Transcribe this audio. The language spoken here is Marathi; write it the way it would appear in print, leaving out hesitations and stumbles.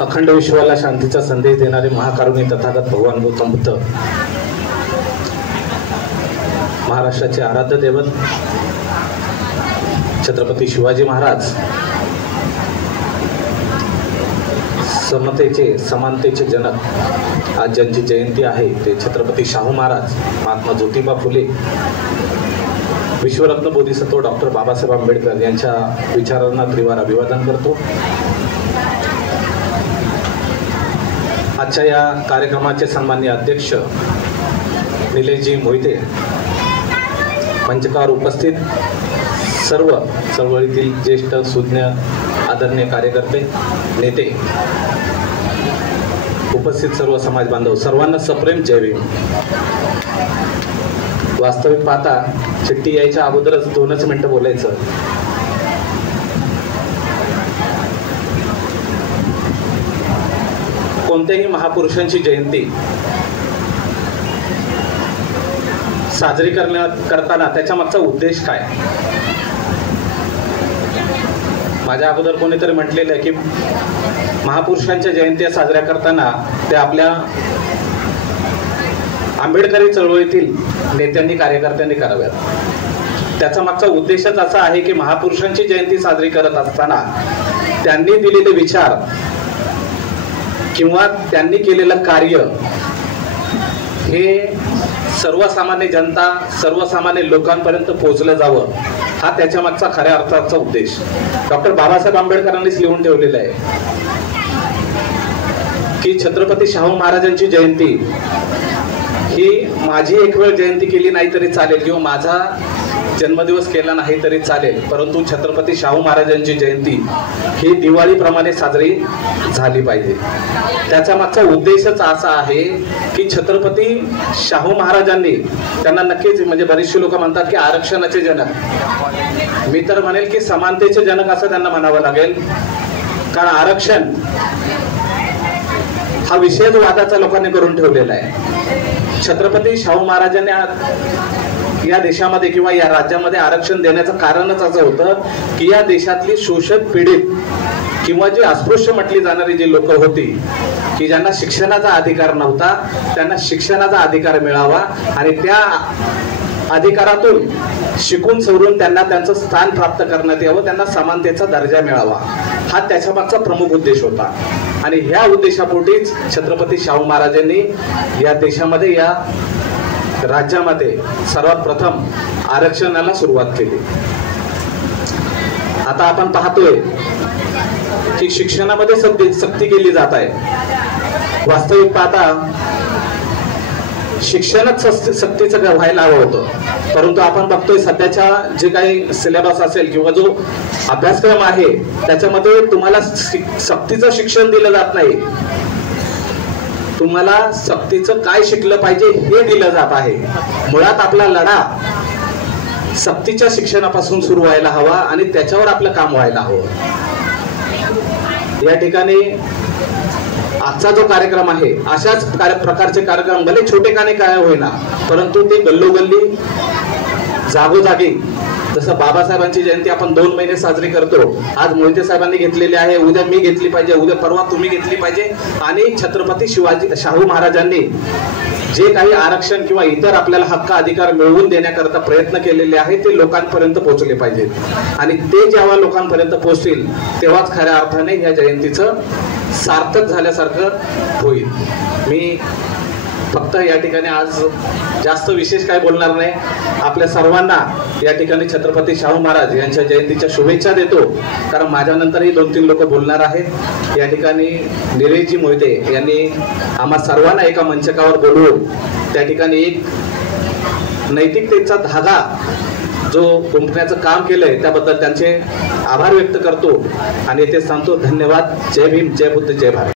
अखंड विश्वाला शांतीचा संदेश देणारे महाकारुणी तथागत भगवान गौतम बुद्ध, महाराष्ट्राचे आराध्य दैवत छत्रपती शिवाजी महाराज, समतेचे समानतेचे जनक, आज ज्यांची जयंती आहे ते छत्रपती शाहू महाराज, महात्मा ज्योतिबा फुले, विश्वरत्न बोधिसत्व डॉक्टर बाबासाहेब आंबेडकर यांच्या विचारांना त्रिवार अभिवादन करतो। आजच्या या कार्यक्रमाचे सन्माननीय अध्यक्ष निलेशजी मोहिते, मंचकावर उपस्थित सर्व चळवळीतील ज्येष्ठ सुज्ञ आदरणीय कार्यकर्ते, नेते, उपस्थित सर्व समाज बांधव, सर्वांना सप्रेम जय भीम। वास्तविक पाहता चिठ्ठी यायच्या अगोदरच 2च मिनिटं बोलायचं। कोणत्याही महापुरुषांची जयंती साजरी करताना त्याच्या मागचा उद्देश काय? माझ्या अगोदर कोणीतरी म्हटलेलं आहे की महापुरुषांच्या जयंत्या साजऱ्या करताना ते आपल्या आंबेडकरी चळवळीतील नेत्यांनी कार्यकर्त्यांनी कराव्यात। त्याचा मागचा उद्देशच असा आहे की महापुरुषांची जयंती साजरी करत असताना त्यांनी दिलेले विचार किंवा त्यांनी केलेलं कार्य हे सर्वसामान्य जनता, सर्वसामान्य लोकांपर्यंत पोहोचलं जावं, हा त्याच्या मागचा खऱ्या अर्थाचा उद्देश डॉक्टर बाबासाहेब आंबेडकरांनीच लिहून ठेवलेला आहे की छत्रपती शाहू महाराजांची जयंती ही माझी एक वेळ जयंती केली नाही तरी चालेल किंवा माझा जन्मदिवस केला नाही तरी चालेल, परंतु छत्रपती शाहू महाराजांची जयंती ही दिवाळीप्रमाणे साजरी झाली पाहिजे। त्याचा मागचा उद्देशच असा आहे की छत्रपती शाहू महाराजांनी, त्यांना नक्कीच म्हणजे बरेचसे लोक म्हणतात की आरक्षणाचे जनक, मी तर म्हणेल की समानतेचे जनक असं त्यांना म्हणावं लागेल, कारण आरक्षण हा विषयच वादाचा लोकांनी करून ठेवलेला आहे। छत्रपती शाहू महाराजांनी या देशामध्ये किंवा या राज्यामध्ये आरक्षण देण्याचं कारणच असं होतं की या देशातली शोषित पीडित किंवा जी अस्पृश्य म्हटली जाणारी जी लोक होती की ज्यांना शिक्षणाचा अधिकार नव्हता, त्यांना शिक्षणाचा अधिकार मिळावा आणि त्या अधिकारातून शिकून सवरून त्यांना त्यांचं स्थान प्राप्त करण्यात यावं, त्यांना समानतेचा दर्जा मिळावा, हा त्याच्या मागचा प्रमुख उद्देश होता। आणि ह्या उद्देशापोटीच छत्रपती शाहू महाराजांनी या देशामध्ये, या राज्यामध्ये सर्वात प्रथम आरक्षणाला सुरुवात केली। आता आपण पाहतोय की शिक्षणामध्ये सक्ती केली जात आहे। वास्तविक पाहता शिक्षणच सक्तीचं व्हायला हवं होतं, परंतु आपण बघतोय सध्याच्या जे काही सिलेबस असेल किंवा जो अभ्यासक्रम आहे त्याच्यामध्ये तुम्हाला सक्तीचं शिक्षण दिलं जात नाही, तुम्हाला सक्तीचं काय शिकलं पाहिजे हे दिलं जात आहे। मुळात आपला लढा सक्तीच्या शिक्षणापासून सुरू व्हायला हवा आणि त्याच्यावर आपलं काम व्हायला हवं। या ठिकाणी आजचा जो कार्यक्रम आहे, अशाच प्रकारचे कार्यक्रम भले छोटे काने काय होईना, परंतु ते गल्लोगल्ली जागोजागी, जसं बाबासाहेबांची जयंती आपण 2 महिने साजरी करतो, आज मोहिते साहेबांनी घेतलेली आहे, उद्या मी घेतली पाहिजे, उद्या परवा तुम्ही घेतली पाहिजे, आणि छत्रपती शाहू महाराजांनी जे काही आरक्षण किंवा इतर आपल्याला हक्क अधिकार मिळवून देण्याकरता प्रयत्न केलेले आहेत ते लोकांपर्यंत पोहोचले पाहिजेत आणि ते जेव्हा लोकांपर्यंत पोहोचतील तेव्हाच खऱ्या अर्थाने या जयंतीचं सार्थक झाल्यासारखं होईल। मी फक्त या ठिकाणी आज जास्त विशेष काय बोलणार नाही, आपल्या सर्वांना या ठिकाणी छत्रपती शाहू महाराज यांच्या जयंतीच्या शुभेच्छा देतो, कारण माझ्यानंतरही 2-3 लोक बोलणार आहेत। या ठिकाणी निलेशजी मोहिते यांनी आम्हा सर्वांना एका मंचकावर बोलवून त्या ठिकाणी एक नैतिकतेचा धागा जो गुंफण्याचं काम केलंय त्याबद्दल त्यांचे आभार व्यक्त करतो आणि ते सांगतो धन्यवाद। जय भीम, जय बुद्ध, जय भारत।